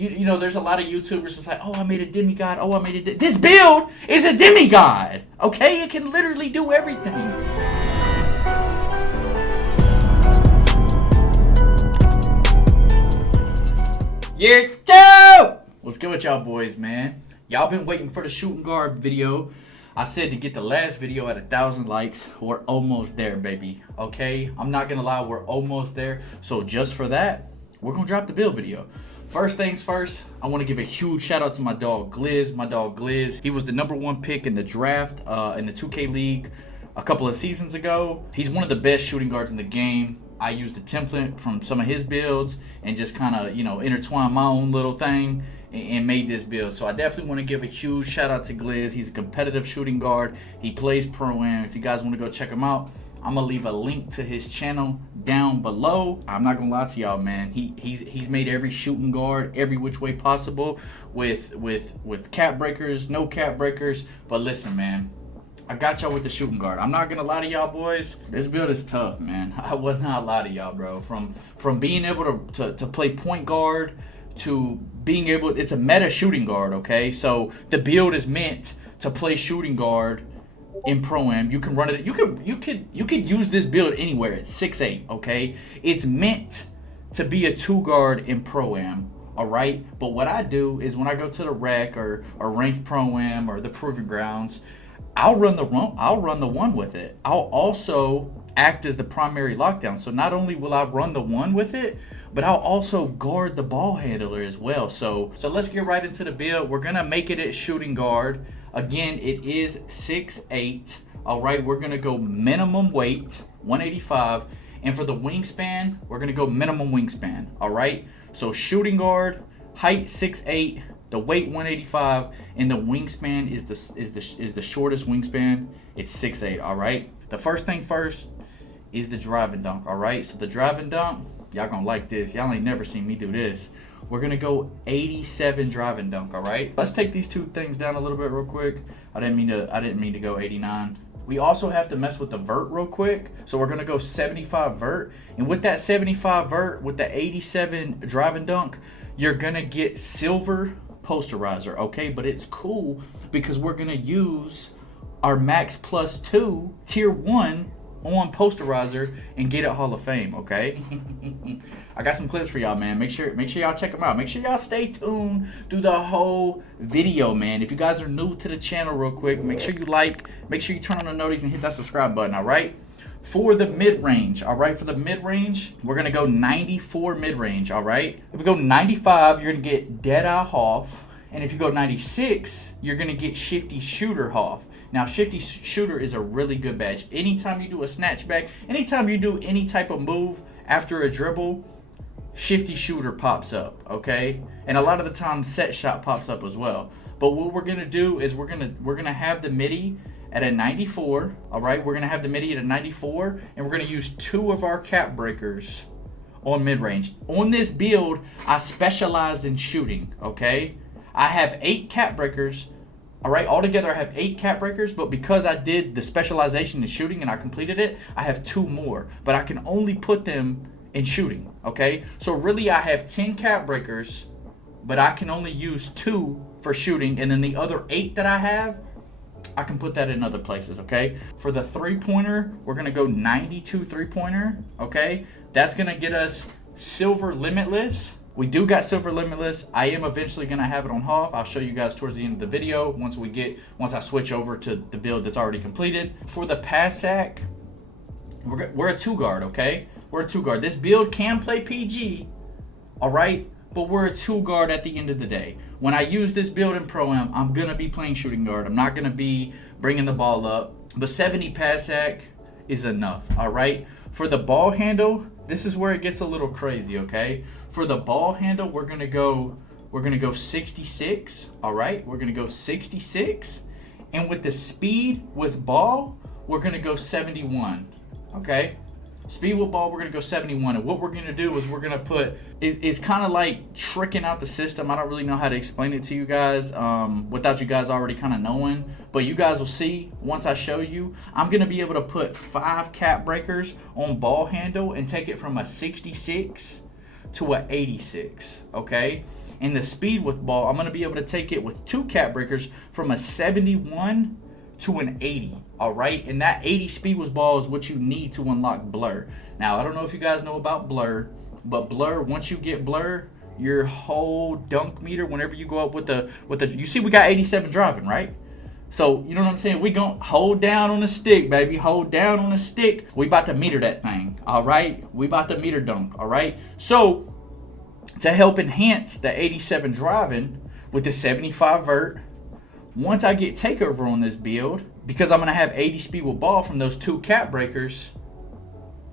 you know, there's a lot of YouTubers that's like, oh, I made a demigod. Oh, I made a this build is a demigod. Okay, it can literally do everything. Year 2! What's good with y'all boys, man? Y'all been waiting for the shooting guard video. I said to get the last video at 1,000 likes. We're almost there, baby. Okay? I'm not gonna lie, we're almost there. So just for that, we're gonna drop the build video. First things first, I want to give a huge shout out to my dog Gliz. My dog Gliz, he was the #1 pick in the draft in the 2K League a couple of seasons ago. He's one of the best shooting guards in the game. I used a template from some of his builds and just kind of, you know, intertwined my own little thing and made this build. So I definitely want to give a huge shout out to Gliz. He's a competitive shooting guard. He plays Pro-Am. If you guys want to go check him out, I'm gonna leave a link to his channel down below. I'm not gonna lie to y'all, man. He's made every shooting guard every which way possible with cap breakers, no cap breakers. But listen, man, I got y'all with the shooting guard. I'm not gonna lie to y'all boys. This build is tough, man. I would not lie to y'all, bro. From being able to play point guard to being able, it's a meta shooting guard, okay? So the build is meant to play shooting guard in Pro-Am. You can run it. You could use this build anywhere. It's 6'8", okay? It's meant to be a 2-guard in Pro-Am. All right. But what I do is when I go to the rec or ranked Pro-Am or the Proving Grounds, I'll run the one with it. I'll also act as the primary lockdown. So not only will I run the one with it, but I'll also guard the ball handler as well. So let's get right into the build. We're gonna make it at shooting guard. Again, it is 6'8". All right, we're gonna go minimum weight 185, and for the wingspan, we're gonna go minimum wingspan. All right, so shooting guard, height 6'8". The weight 185, and the wingspan is the shortest wingspan. It's 6'8". All right. The first thing first is the drive and dunk. All right. So the drive and dunk, y'all gonna like this. Y'all ain't never seen me do this. We're gonna go 87 drive and dunk. All right. Let's take these two things down a little bit real quick. I didn't mean to go 89. We also have to mess with the vert real quick. So we're gonna go 75 vert, and with that 75 vert, with the 87 drive and dunk, you're gonna get silver posterizer, okay? But it's cool because we're gonna use our max +2 tier 1 on posterizer and get it Hall of Fame, okay? I got some clips for y'all, man. Make sure y'all check them out. Make sure y'all stay tuned through the whole video, man. If you guys are new to the channel real quick, make sure you like, make sure you turn on the notifications and hit that subscribe button, all right? For the mid-range, all right? For the mid-range, we're going to go 94 mid-range, all right? If we go 95, you're going to get Deadeye Hoff. And if you go 96, you're going to get Shifty Shooter Hoff. Now, Shifty Shooter is a really good badge. Anytime you do a snatchback, anytime you do any type of move after a dribble, Shifty Shooter pops up, okay? And a lot of the time, Set Shot pops up as well. But what we're going to do is we're going to have the midi at a 94, all right? We're gonna have the midi at a 94, and we're gonna use 2 of our cap breakers on mid-range. On this build, I specialized in shooting, okay? I have 8 cap breakers, all right? Altogether, I have 8 cap breakers, but because I did the specialization in shooting and I completed it, I have 2 more, but I can only put them in shooting, okay? So really, I have 10 cap breakers, but I can only use 2 for shooting, and then the other 8 that I have, I can put that in other places, okay? For the three-pointer, we're going to go 92 three-pointer, okay? That's going to get us silver limitless. We do got silver limitless. I am eventually going to have it on Hoff. I'll show you guys towards the end of the video once I switch over to the build that's already completed. For the pass sack, we're a 2-guard, okay? We're a 2-guard. This build can play PG, all right? But we're a 2-guard at the end of the day. When I use this build in Pro-Am, I'm going to be playing shooting guard. I'm not going to be bringing the ball up. The 70 pass sack is enough, all right? For the ball handle, this is where it gets a little crazy, okay? For the ball handle, we're going to go 66, all right? We're going to go 66. And with the speed with ball, we're going to go 71, okay? Speed with ball, we're going to go 71. And what we're going to do is we're going to put, it's kind of like tricking out the system. I don't really know how to explain it to you guys without you guys already kind of knowing. But you guys will see once I show you. I'm going to be able to put 5 cap breakers on ball handle and take it from a 66 to a 86, okay? And the speed with ball, I'm going to be able to take it with 2 cap breakers from a 71 to an 80. All right. And that 80 speed with ball is what you need to unlock blur. Now, I don't know if you guys know about blur, but blur, once you get blur, your whole dunk meter, whenever you go up with the, you see we got 87 driving, right? So, you know what I'm saying? We gonna hold down on the stick, baby. Hold down on the stick. We about to meter that thing, all right? We about to meter dunk, all right? So, to help enhance the 87 driving with the 75 vert, once I get takeover on this build, because I'm gonna have 80 speed with ball from those 2 cap breakers,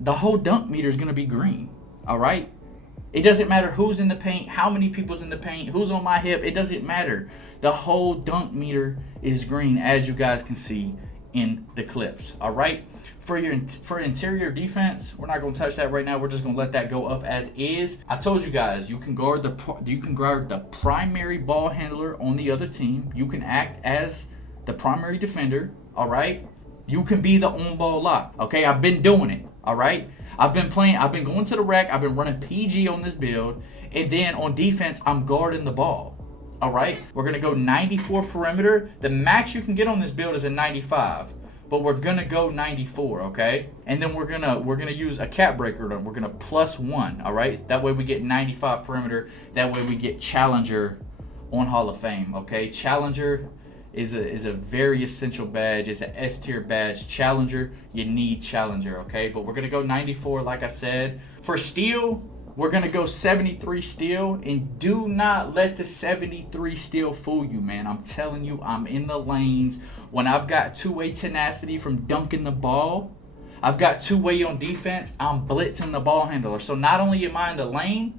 the whole dunk meter is gonna be green, all right? It doesn't matter who's in the paint, how many people's in the paint, who's on my hip. It doesn't matter. The whole dunk meter is green, as you guys can see in the clips. All right. For interior defense, we're not going to touch that right now. We're just going to let that go up as is. I told you guys, you can guard the primary ball handler on the other team. You can act as the primary defender. All right. You can be the on-ball lock. Okay. I've been doing it. All right. I've been going to the rack. I've been running PG on this build. And then on defense, I'm guarding the ball. All right. We're going to go 94 perimeter. The max you can get on this build is a 95. But we're going to go 94, okay? And then we're going to use a cap breaker. We're going to +1, all right? That way we get 95 perimeter. That way we get Challenger on Hall of Fame, okay? Challenger is a very essential badge. It's an S tier badge. Challenger, you need Challenger, okay? But we're going to go 94, like I said. For steal, we're going to go 73 steal. And do not let the 73 steal fool you, man. I'm telling you, I'm in the lanes. When I've got two-way tenacity from dunking the ball, I've got two-way on defense, I'm blitzing the ball handler. So not only am I in the lane,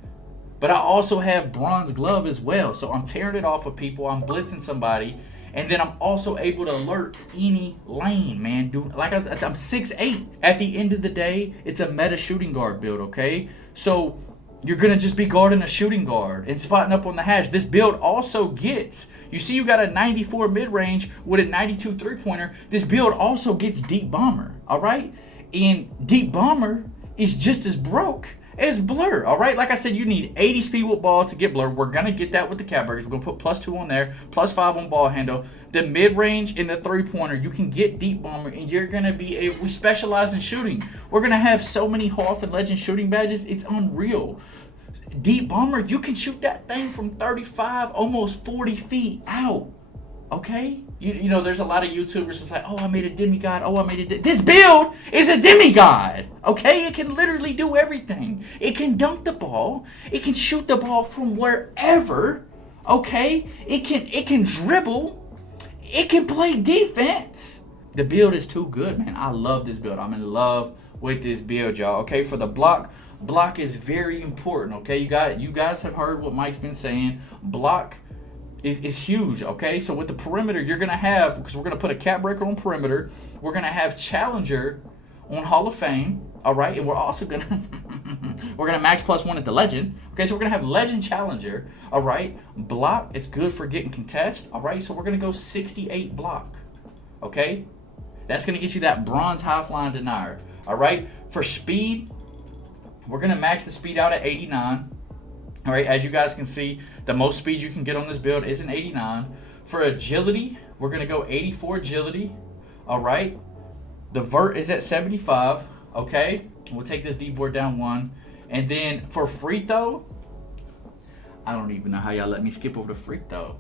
but I also have bronze glove as well. So I'm tearing it off of people. I'm blitzing somebody. And then I'm also able to alert any lane, man. Dude, like I'm 6'8". At the end of the day, it's a meta shooting guard build, okay? So you're going to just be guarding a shooting guard and spotting up on the hash. This build also gets, you see you got a 94 mid-range with a 92 three-pointer. This build also gets deep bomber, all right? And deep bomber is just as broke as blur, all right? Like I said, you need 80 speed with ball to get blur. We're going to get that with the cap breakers. We're going to put +2 on there, +5 on ball handle. The mid-range and the three-pointer, you can get deep bomber, and you're going to be we specialize in shooting. We're going to have so many Hoff and Legend shooting badges, it's unreal. Deep bomber, you can shoot that thing from 35, almost 40 feet out, okay? You know, there's a lot of YouTubers that's like, oh, I made a demigod. Oh, I made a This build is a demigod, okay? It can literally do everything. It can dunk the ball. It can shoot the ball from wherever, okay? It can dribble. It can play defense. The build is too good, man. I love this build. I'm in love with this build, y'all, okay? For the block is very important, okay? You guys have heard what Mike's been saying. Block is huge, okay? So with the perimeter, you're going to have, because we're going to put a cap breaker on perimeter, we're going to have Challenger on Hall of Fame, all right? And we're also going to, we're going to max +1 at the Legend, okay? So we're going to have Legend Challenger, all right? Block is good for getting contest, all right? So we're going to go 68 block, okay? That's going to get you that bronze high flying denier, all right? For speed, we're going to max the speed out at 89. All right, as you guys can see, the most speed you can get on this build is an 89. For agility, we're going to go 84 agility. All right. The vert is at 75. Okay. We'll take this D-board down 1. And then for free throw, I don't even know how y'all let me skip over the free throw.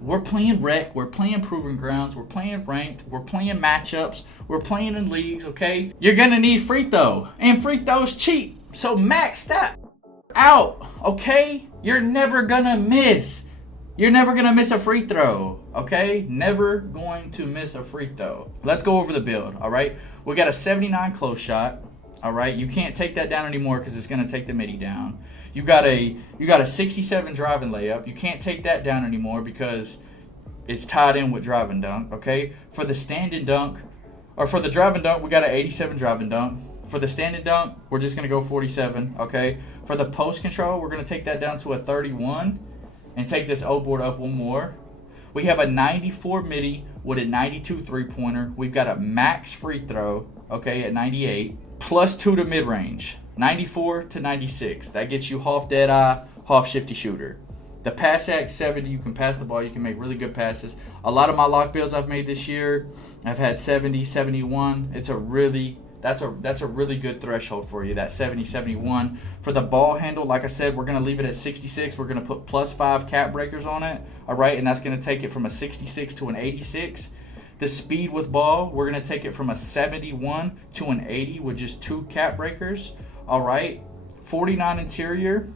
We're playing rec. We're playing proving grounds. We're playing ranked. We're playing matchups. We're playing in leagues, okay? You're going to need free throw. And free throw's cheap. So max that out, okay? You're never gonna miss. You're never gonna miss a free throw, okay? Never going to miss a free throw. Let's go over the build, all right? We got a 79 close shot, all right? You can't take that down anymore because it's gonna take the midi down. You got a 67 driving layup. You can't take that down anymore because it's tied in with driving dunk, okay? For the standing dunk, or for the driving dunk, we got an 87 driving dunk. For the standing dunk, we're just going to go 47, okay? For the post control, we're going to take that down to a 31 and take this O-board up one more. We have a 94 midi with a 92 three-pointer. We've got a max free throw, okay, at 98, +2 to mid-range, 94 to 96. That gets you half dead eye, half shifty shooter. The pass act 70, you can pass the ball, you can make really good passes. A lot of my lock builds I've made this year, I've had 70, 71. That's a really good threshold for you, that 70, 71. For the ball handle, like I said, we're gonna leave it at 66. We're gonna put +5 cap breakers on it, all right? And that's gonna take it from a 66 to an 86. The speed with ball, we're gonna take it from a 71 to an 80 with just 2 cap breakers, all right? 49 interior,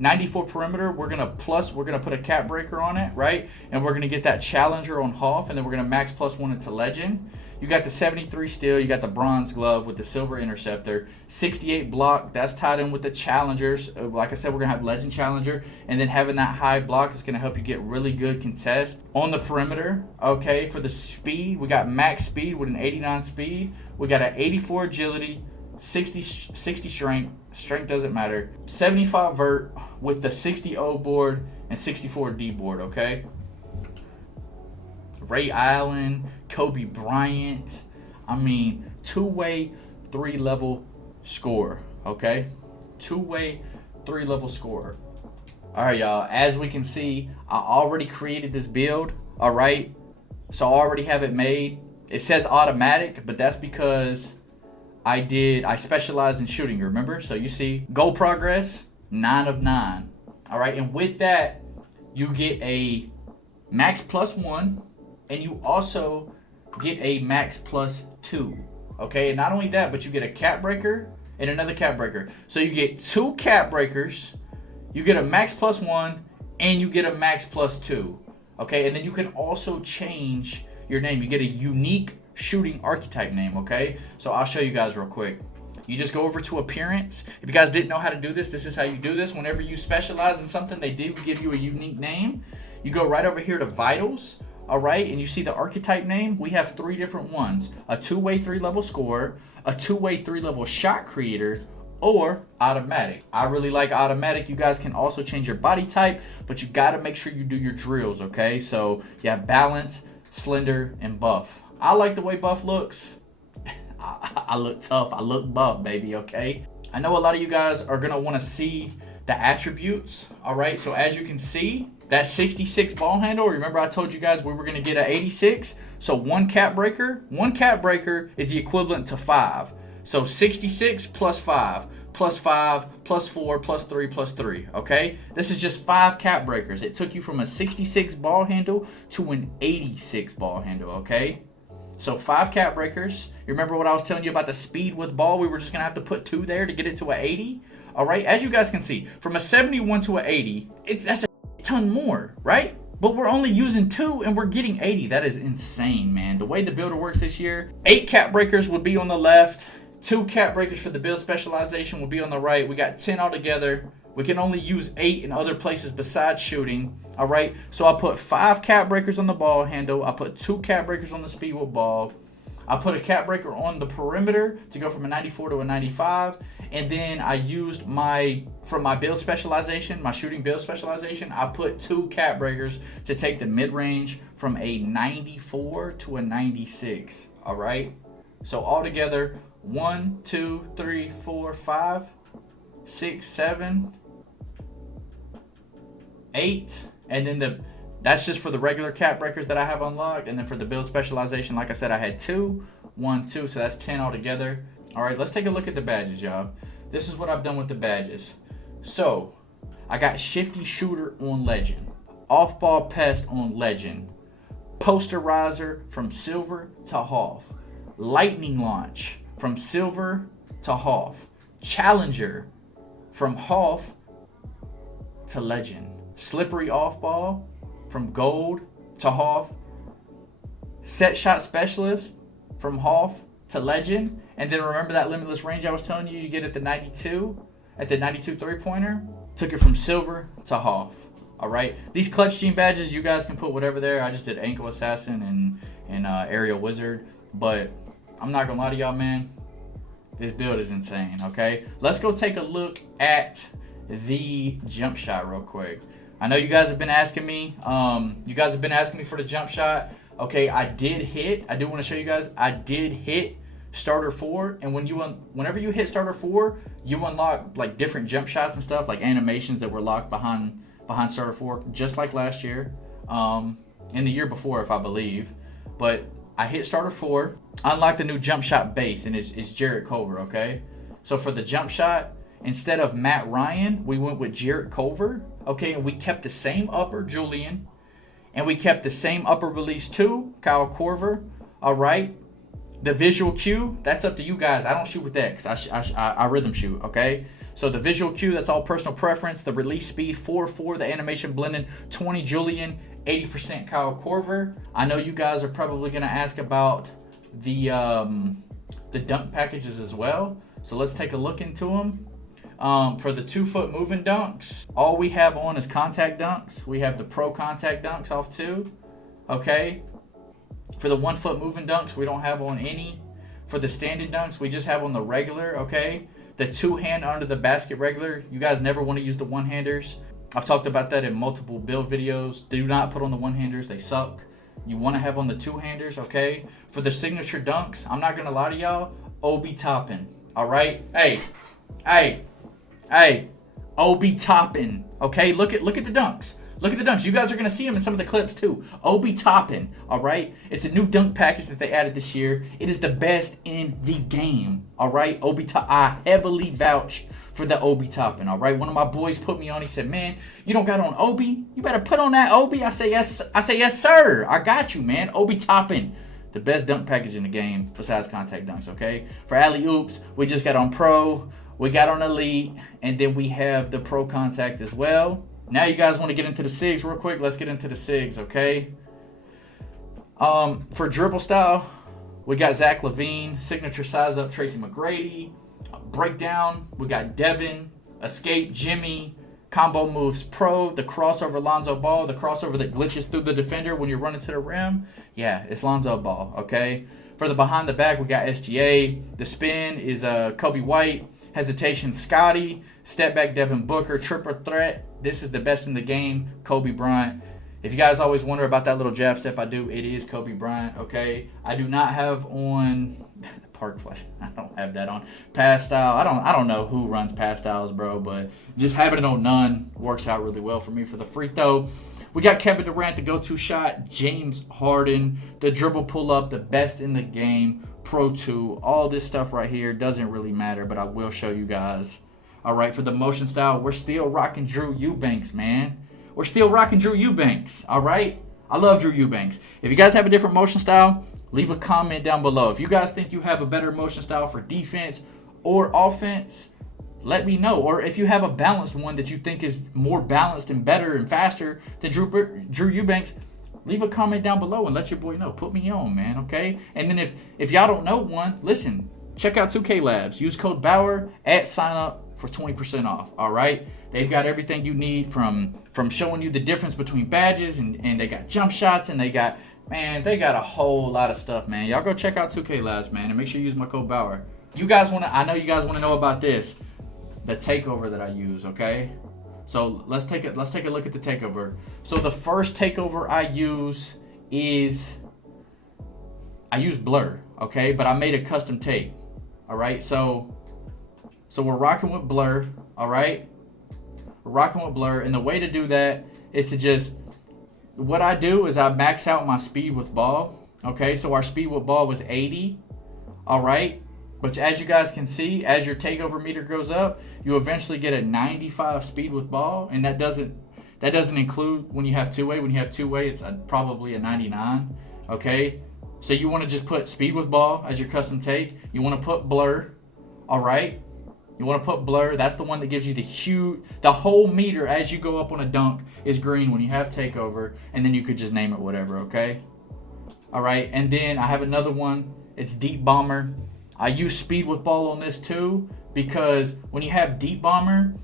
94 perimeter, we're gonna put a cap breaker on it, right? And we're gonna get that challenger on half, and then we're gonna max +1 into legend. You got the 73 steel, you got the bronze glove with the silver interceptor, 68 block, that's tied in with the challengers. Like I said, we're gonna have legend challenger, and then having that high block is gonna help you get really good contest on the perimeter. Okay, for the speed, we got max speed with an 89 speed. We got an 84 agility, 60 strength doesn't matter, 75 vert with the 60 O board and 64 D board, okay? Ray Allen, Kobe Bryant, I mean, 2-way, 3-level score, okay? 2-way, 3-level score. All right, y'all, as we can see, I already created this build, all right? So I already have it made. It says automatic, but that's because I specialized in shooting, remember? So you see, goal progress, 9 of 9. All right, and with that, you get a max +1, and you also get a max +2. Okay, and not only that, but you get a cap breaker and another cap breaker. So you get 2 cap breakers, you get a max +1, and you get a max +2. Okay, and then you can also change your name. You get a unique shooting archetype name, okay? So I'll show you guys real quick. You just go over to appearance. If you guys didn't know how to do this, this is how you do this. Whenever you specialize in something, they do give you a unique name. You go right over here to vitals, all right? And you see the archetype name. We have 3 different ones: a 2-way 3-level scorer, a 2-way 3-level shot creator, or automatic. I really like automatic. You guys can also change your body type, but you gotta make sure you do your drills, okay? So you have balance, slender, and buff. I like the way buff looks. I look tough. I look buff, baby, okay? I know a lot of you guys are gonna wanna see the attributes, all right? So as you can see, that 66 ball handle, remember I told you guys we were gonna get an 86? So one cap breaker is the equivalent to 5. So 66 plus 5, plus 5, plus 4, plus 3, plus 3, okay? This is just 5 cap breakers. It took you from a 66 ball handle to an 86 ball handle, okay? So 5 cap breakers. You remember what I was telling you about the speed with ball? We were just gonna have to put 2 there to get it to an 80. All right, as you guys can see, from a 71 to an 80, that's a ton more, right? But we're only using 2 and we're getting 80. That is insane, man. The way the builder works this year, 8 cap breakers would be on the left, 2 cap breakers for the build specialization will be on the right. We got 10 altogether. We can only use 8 in other places besides shooting. All right, so I put 5 cap breakers on the ball handle. I put 2 cap breakers on the speed with ball. I put a cap breaker on the perimeter to go from a 94 to a 95. And then I used from my build specialization, my shooting build specialization, I put 2 cap breakers to take the mid-range from a 94 to a 96. All right, so altogether, 1, 2, 3, 4, 5, 6, 7, 8, and then that's just for the regular cap breakers that I have unlocked. And then for the build specialization, like I said, I had 2, 1, 2, so that's 10 altogether. All right, let's take a look at the badges, y'all. This is what I've done with the badges. So I got shifty shooter on legend, off ball pest on legend, posterizer from silver to half, lightning launch from silver to half, challenger from half to legend, slippery off ball from gold to half, set shot specialist from half to legend. And then remember that limitless range I was telling you you get at the 92 3-pointer? Took it from silver to half. All right, these clutch gene badges, you guys can put whatever there. I just did ankle assassin and aerial wizard, but I'm not gonna lie to y'all, man, this build is insane. Okay, let's go take a look at the jump shot real quick. I know you guys have been asking me. You guys have been asking me for the jump shot. Okay, I did hit. I do want to show you guys. I did hit starter 4, and whenever you hit starter 4, you unlock like different jump shots and stuff, like animations that were locked behind behind starter 4, just like last year, and the year before, if I believe. But I hit starter 4, unlocked the new jump shot base, and it's Jarrett Culver, okay? So for the jump shot, instead of Matt Ryan, we went with Jarrett Culver, okay? And we kept the same upper, Julian, and we kept the same upper release 2, Kyle Korver, all right? The visual cue, that's up to you guys. I don't shoot with X. I rhythm shoot, okay? So the visual cue, that's all personal preference. The release speed, 4-4. The animation blending, 20 Julian, 80% Kyle Korver. I know you guys are probably going to ask about the dunk packages as well. So let's take a look into them. For the 2-foot moving dunks, all we have on is contact dunks. We have the pro contact dunks off 2, okay? For the 1-foot moving dunks, we don't have on any. For the standing dunks, we just have on the regular, okay? The 2-hand under the basket regular, you guys never want to use the 1-handers. I've talked about that in multiple build videos. Do not put on the 1-handers, they suck. You want to have on the 2-handers, okay? For the signature dunks, I'm not going to lie to y'all, OB topping, all right? Hey, OB topping, okay? Look at the dunks. Look at the dunks. You guys are going to see them in some of the clips too. OB topping, all right? It's a new dunk package that they added this year. It is the best in the game, all right? OB top. I heavily vouch for the OB topping, all right? One of my boys put me on. He said, man, you don't got on OB? You better put on that OB. I say, yes, sir. I got you, man. OB topping. The best dunk package in the game besides contact dunks, okay? For alley-oops, we just got on pro. We got on elite. And then we have the pro contact as well. Now you guys want to get into the sigs real quick. Let's get into the sigs, okay? For dribble style, we got Zach LaVine, signature size up Tracy McGrady, breakdown, we got Devin, escape Jimmy, combo moves pro, the crossover Lonzo Ball, the crossover that glitches through the defender when you're running to the rim. Yeah, it's Lonzo Ball, okay? For the behind the back, we got SGA. The spin is Kobe White, hesitation Scotty, step back Devin Booker, triple threat. This is the best in the game, Kobe Bryant. If you guys always wonder about that little jab step I do, it is Kobe Bryant, okay? I do not have on park flash. I don't have that on. Pass style. I don't know who runs pass styles, bro, but just having it on none works out really well for me. For the free throw, we got Kevin Durant, the go-to shot, James Harden, the dribble pull-up, the best in the game, Pro 2. All this stuff right here doesn't really matter, but I will show you guys. All right, for the motion style, we're still rocking Drew Eubanks, man. We're still rocking Drew Eubanks, all right? I love Drew Eubanks. If you guys have a different motion style, leave a comment down below. If you guys think you have a better motion style for defense or offense, let me know. Or if you have a balanced one that you think is more balanced and better and faster than Drew Eubanks, leave a comment down below and let your boy know. Put me on, man, okay? And then if y'all don't know one, listen, check out 2K Labs. Use code BAUER at sign up for 20% off, all right? They've got everything you need from showing you the difference between badges, and they got jump shots, and they got a whole lot of stuff, man. Y'all go check out 2K Labs, man, and make sure you use my code BAUER. I know you guys want to know about this, the Takeover that I use, okay? So let's take a look at the Takeover. So the first Takeover I use is Blur, okay? But I made a custom take, all right? So we're rocking with Blur, all right? We're rocking with Blur, and the way to do that is to just, what I do is I max out my speed with ball, okay? So our speed with ball was 80, all right? But as you guys can see, as your takeover meter goes up, you eventually get a 95 speed with ball, and that doesn't include when you have two-way. When you have two-way, it's probably a 99, okay? So you want to just put speed with ball as your custom take. You want to put Blur, all right? You want to put Blur. That's the one that gives you the whole meter as you go up on a dunk is green when you have takeover, and then you could just name it whatever, okay? All right, and then I have another one. It's Deep Bomber. I use speed with ball on this too because when you have Deep Bomber,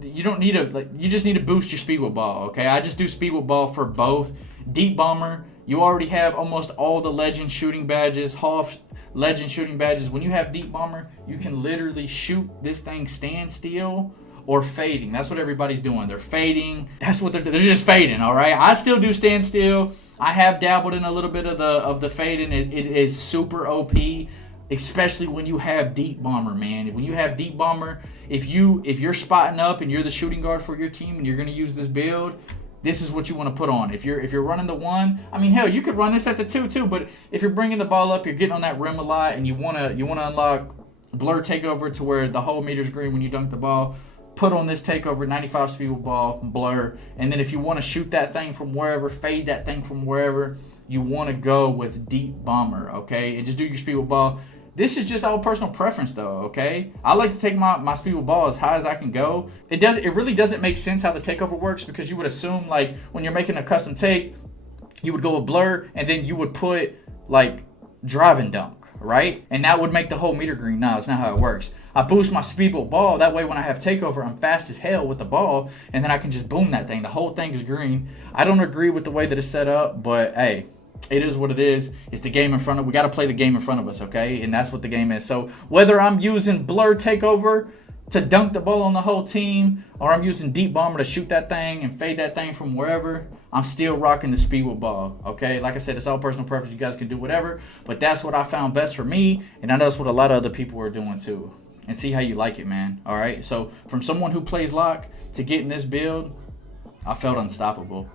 you don't need you just need to boost your speed with ball, okay? I just do speed with ball for both. Deep Bomber, you already have almost all the legend shooting badges, Hoff legend shooting badges. When you have Deep Bomber, you can literally shoot this thing standstill or fading. That's what everybody's doing. They're fading. That's what they're just fading, all right? I still do standstill. I have dabbled in a little bit of the fading. It is super OP. especially when you have deep bomber, man. When you have deep bomber, if you're spotting up and you're the shooting guard for your team and you're gonna use this build, this is what you want to put on. If you're running the 1, I mean, hell, you could run this at the 2 too. But if you're bringing the ball up, you're getting on that rim a lot, and you wanna unlock blur takeover to where the whole meter's green when you dunk the ball. Put on this takeover 95 speed with ball, blur, and then if you want to shoot that thing from wherever, fade that thing from wherever, you want to go with deep bomber, okay? And just do your speed with ball. This is just all personal preference though, okay? I like to take my speed with ball as high as I can go. It really doesn't make sense how the takeover works, because you would assume like when you're making a custom take, you would go with blur and then you would put like drive and dunk, right? And that would make the whole meter green. No, that's not how it works. I boost my speed with ball. That way when I have takeover, I'm fast as hell with the ball, and then I can just boom that thing. The whole thing is green. I don't agree with the way that it's set up, but hey, it is what it is. It's the game in front of us. We got to play the game in front of us, okay? And that's what the game is. So whether I'm using blur takeover to dunk the ball on the whole team, or I'm using deep bomber to shoot that thing and fade that thing from wherever, I'm still rocking the speed with ball, okay? Like I said, it's all personal preference. You guys can do whatever, but that's what I found best for me, and I know that's what a lot of other people are doing too. And see how you like it, man. All right. So from someone who plays lock to getting this build, I felt unstoppable.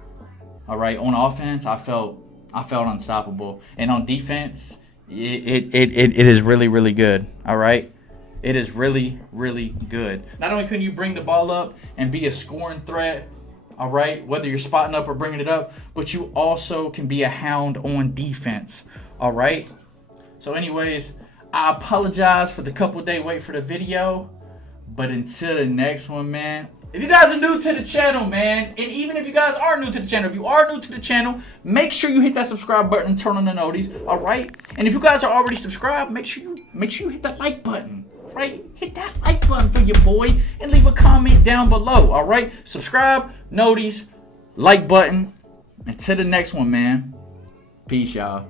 All right. On offense, I felt unstoppable, and on defense, it is really, really good. All right. It is really, really good. Not only can you bring the ball up and be a scoring threat, all right, whether you're spotting up or bringing it up, but you also can be a hound on defense. All right. So anyways, I apologize for the couple day wait for the video, but until the next one, man. If you guys are new to the channel, man, and even if you guys are new to the channel, if you are new to the channel, make sure you hit that subscribe button and turn on the noties, all right? And if you guys are already subscribed, make sure you hit that like button, right? Hit that like button for your boy and leave a comment down below, all right? Subscribe, noties, like button. Until the next one, man. Peace, y'all.